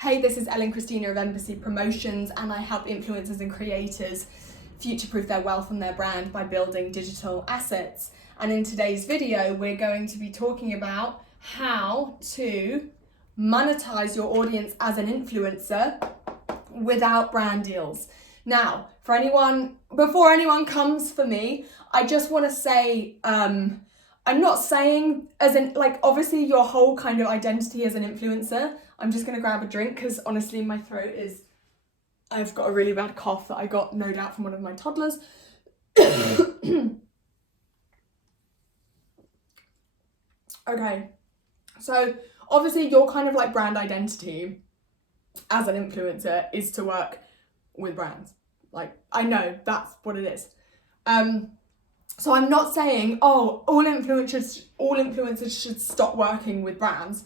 Hey, this is Ellen Christina of Embassy Promotions, and I help influencers and creators future-proof their wealth and their brand by building digital assets. And in today's video, we're going to be talking about how to monetize your audience as an influencer without brand deals. Now, before anyone comes for me, I just want to say, I'm not saying as in, like, obviously your whole kind of identity as an influencer. I'm just going to grab a drink because honestly my throat is, I've got a really bad cough that I got no doubt from one of my toddlers. Okay, so obviously your kind of like brand identity as an influencer is to work with brands. Like, I know that's what it is. So I'm not saying, oh, all influencers should stop working with brands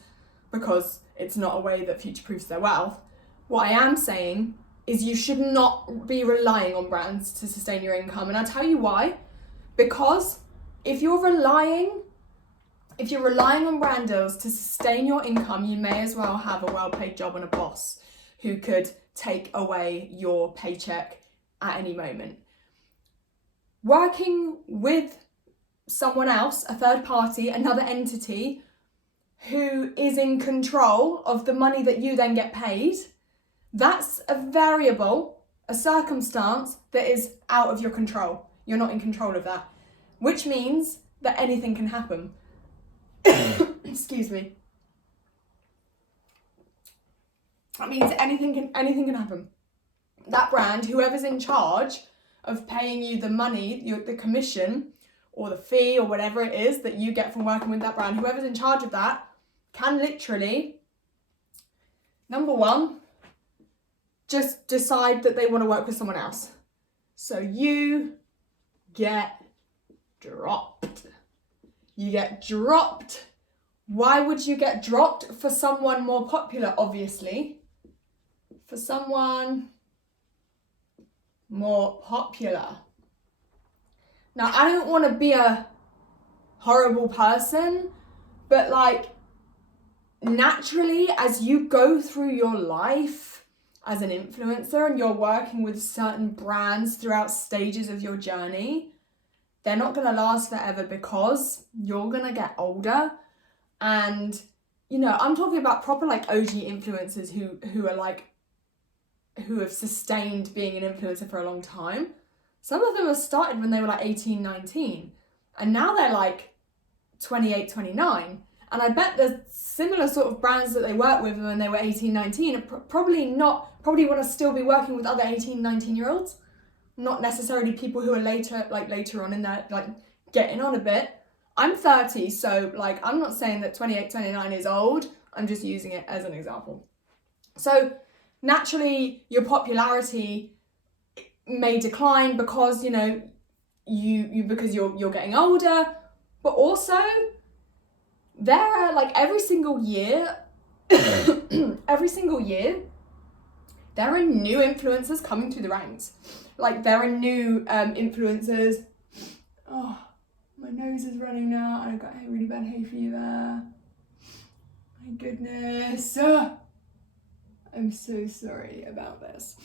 because it's not a way that future-proofs their wealth. What I am saying is you should not be relying on brands to sustain your income. And I'll tell you why. Because if you're relying on brand deals to sustain your income, you may as well have a well-paid job and a boss who could take away your paycheck at any moment. Working with someone else, a third party, another entity who is in control of the money that you then get paid, that's a variable, a circumstance that is out of your control. You're not in control of that, which means that anything can happen. Excuse me. That means anything can happen. That brand, whoever's in charge of paying you the money, the commission or the fee or whatever it is that you get from working with that brand, whoever's in charge of that can literally, number one, just decide that they want to work with someone else. So you get dropped. You get dropped. Why would you get dropped? For someone more popular, obviously. For someone more popular. Now, I don't want to be a horrible person, but like, naturally, as you go through your life as an influencer and you're working with certain brands throughout stages of your journey, they're not going to last forever because you're going to get older. And, you know, I'm talking about proper like OG influencers who have sustained being an influencer for a long time. Some of them have started when they were like 18, 19, and now they're like 28, 29. And I bet the similar sort of brands that they worked with when they were 18, 19 are probably want to still be working with other 18, 19-year-olds. Not necessarily people who are later on in their, like, getting on a bit. I'm 30, so like, I'm not saying that 28, 29 is old. I'm just using it as an example. So naturally, your popularity may decline because, you know, because you're getting older, but also there are like every single year, there are new influencers coming through the ranks. Like, there are new influencers. Oh, my nose is running now and I've got a really bad hay fever. My goodness. I'm so sorry about this.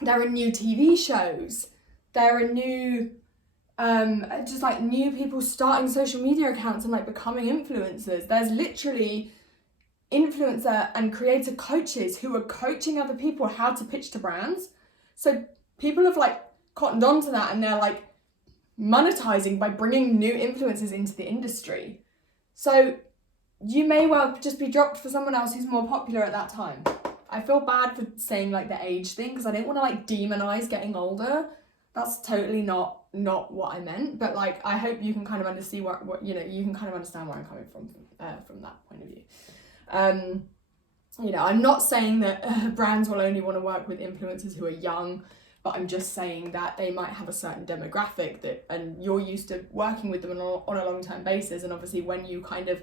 There are new TV shows. There are new, just like new people starting social media accounts and like becoming influencers. There's literally influencer and creator coaches who are coaching other people how to pitch to brands. So people have like cottoned on to that and they're like monetizing by bringing new influencers into the industry. So you may well just be dropped for someone else who's more popular at that time. I feel bad for saying like the age thing because I didn't want to like demonize getting older. That's totally not what I meant. But like, I hope you can kind of understand what you know, you can kind of understand where I'm coming from that point of view. You know, I'm not saying that brands will only want to work with influencers who are young, but I'm just saying that they might have a certain demographic and you're used to working with them on a long-term basis. And obviously when you kind of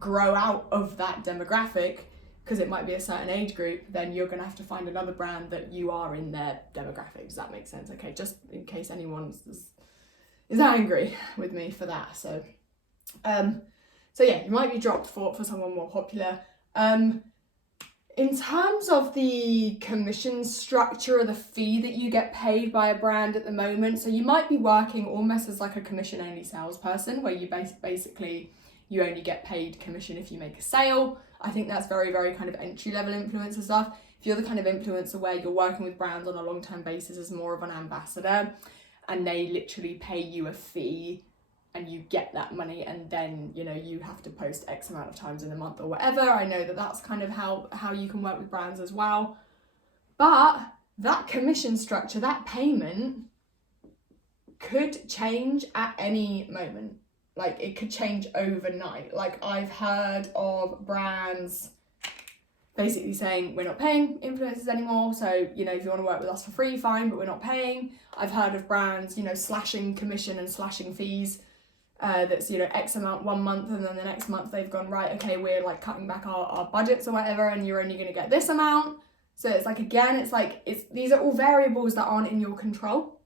grow out of that demographic, because it might be a certain age group, then you're going to have to find another brand that you are in their demographic. Does that make sense? Okay, just in case anyone is angry with me for that. So yeah, you might be dropped for someone more popular. In terms of the commission structure or the fee that you get paid by a brand at the moment, so you might be working almost as like a commission-only salesperson, where you basically you only get paid commission if you make a sale. I think that's very, very kind of entry-level influencer stuff. If you're the kind of influencer where you're working with brands on a long-term basis as more of an ambassador, and they literally pay you a fee and you get that money, and then, you know, you have to post X amount of times in a month or whatever. I know that that's kind of how you can work with brands as well. But that commission structure, that payment could change at any moment. Like, it could change overnight. Like, I've heard of brands basically saying, we're not paying influencers anymore, so, you know, if you want to work with us for free, fine, but we're not paying. I've heard of brands, you know, slashing commission and slashing fees. That's, you know, X amount one month, and then the next month they've gone, right, okay, we're like cutting back our budgets or whatever, and you're only going to get this amount. So it's like, again, these are all variables that aren't in your control.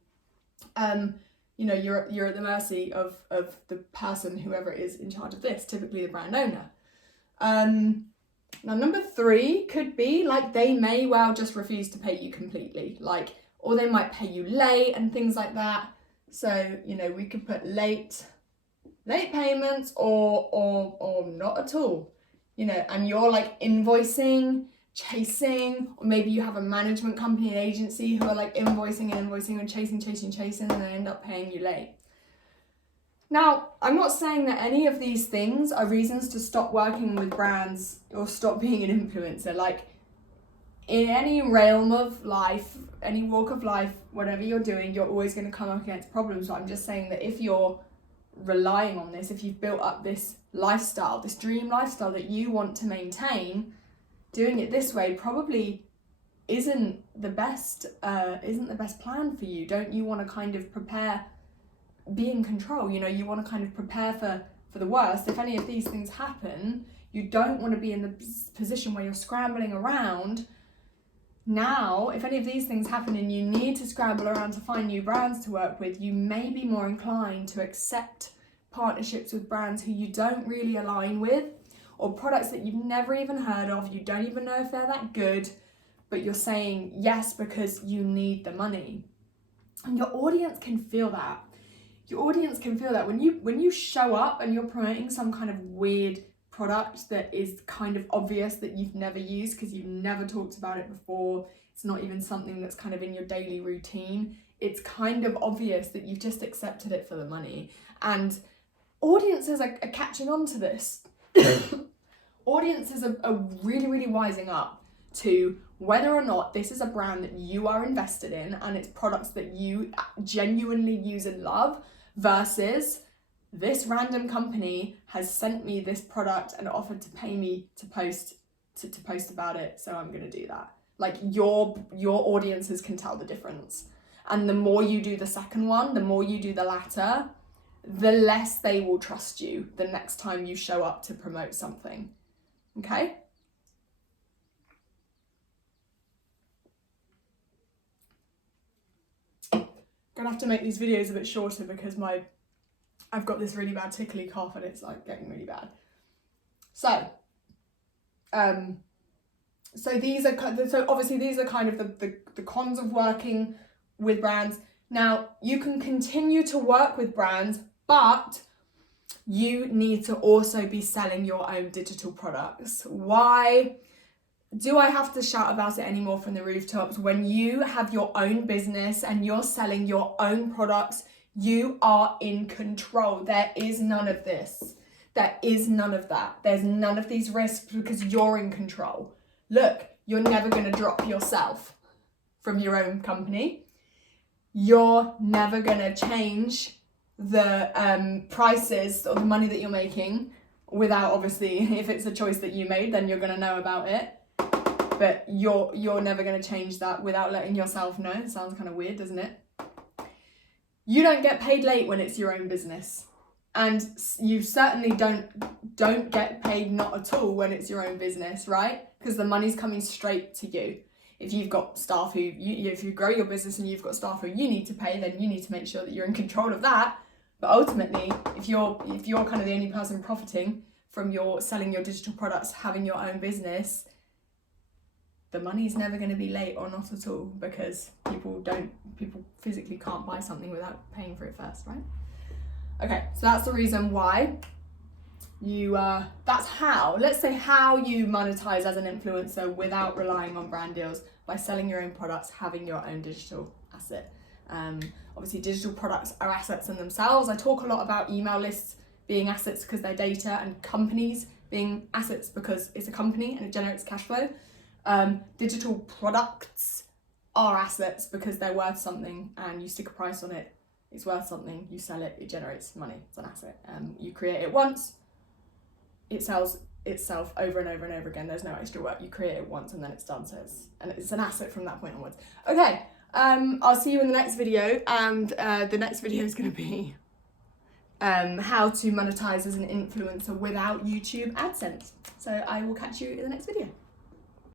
You know, you're at the mercy of the person, whoever it is in charge of this, typically the brand owner. Now, number 3 could be like, they may well just refuse to pay you completely, like, or they might pay you late and things like that. So, you know, we could put late payments or not at all, you know, and you're like invoicing, chasing, or maybe you have a management company, an agency who are like invoicing and chasing, and they end up paying you late. Now, I'm not saying that any of these things are reasons to stop working with brands or stop being an influencer. Like, in any realm of life, any walk of life, whatever you're doing, you're always going to come up against problems. So I'm just saying that if you're relying on this, if you've built up this lifestyle, this dream lifestyle that you want to maintain, doing it this way probably isn't the best plan for you. Don't you want to kind of prepare, be in control? You know, you want to kind of prepare for the worst. If any of these things happen, you don't want to be in the position where you're scrambling around. Now, if any of these things happen and you need to scramble around to find new brands to work with, you may be more inclined to accept partnerships with brands who you don't really align with, or products that you've never even heard of, you don't even know if they're that good, but you're saying yes because you need the money. And your audience can feel that. Your audience can feel that when you show up and you're promoting some kind of weird product that is kind of obvious that you've never used because you've never talked about it before. It's not even something that's kind of in your daily routine. It's kind of obvious that you've just accepted it for the money. And audiences are catching on to this. Audiences are really, really wising up to whether or not this is a brand that you are invested in and it's products that you genuinely use and love, versus this random company has sent me this product and offered to pay me to post about it, so I'm going to do that. Like, your audiences can tell the difference. And the more you do the second one, the more you do the latter, the less they will trust you the next time you show up to promote something. Okay? Gonna have to make these videos a bit shorter because I've got this really bad tickly cough and it's like getting really bad. So obviously these are kind of the cons of working with brands. Now, you can continue to work with brands, but you need to also be selling your own digital products. Why do I have to shout about it anymore from the rooftops? When you have your own business and you're selling your own products, you are in control. There is none of this. There is none of that. There's none of these risks because you're in control. Look, you're never going to drop yourself from your own company. You're never going to change the prices or the money that you're making without, obviously, if it's a choice that you made, then you're going to know about it. But you're never going to change that without letting yourself know. It sounds kind of weird, doesn't it? You don't get paid late when it's your own business. And you certainly don't get paid not at all when it's your own business, right? Because the money's coming straight to you. If you've got staff if you grow your business and you've got staff who you need to pay, then you need to make sure that you're in control of that. But ultimately, if you're kind of the only person profiting from your selling your digital products, having your own business, the money's never going to be late or not at all, because people physically can't buy something without paying for it first, right? Okay, so that's the reason why that's how you monetize as an influencer without relying on brand deals, by selling your own products, having your own digital asset. Obviously digital products are assets in themselves. I talk a lot about email lists being assets because they're data, and companies being assets because it's a company and it generates cash flow. Digital products are assets because they're worth something, and you stick a price on it, it's worth something, you sell it, it generates money, it's an asset. You create it once, it sells itself over and over and over again, there's no extra work, you create it once and then it's done, so it's an asset from that point onwards. Okay, I'll see you in the next video, and the next video is going to be how to monetize as an influencer without YouTube AdSense. So I will catch you in the next video.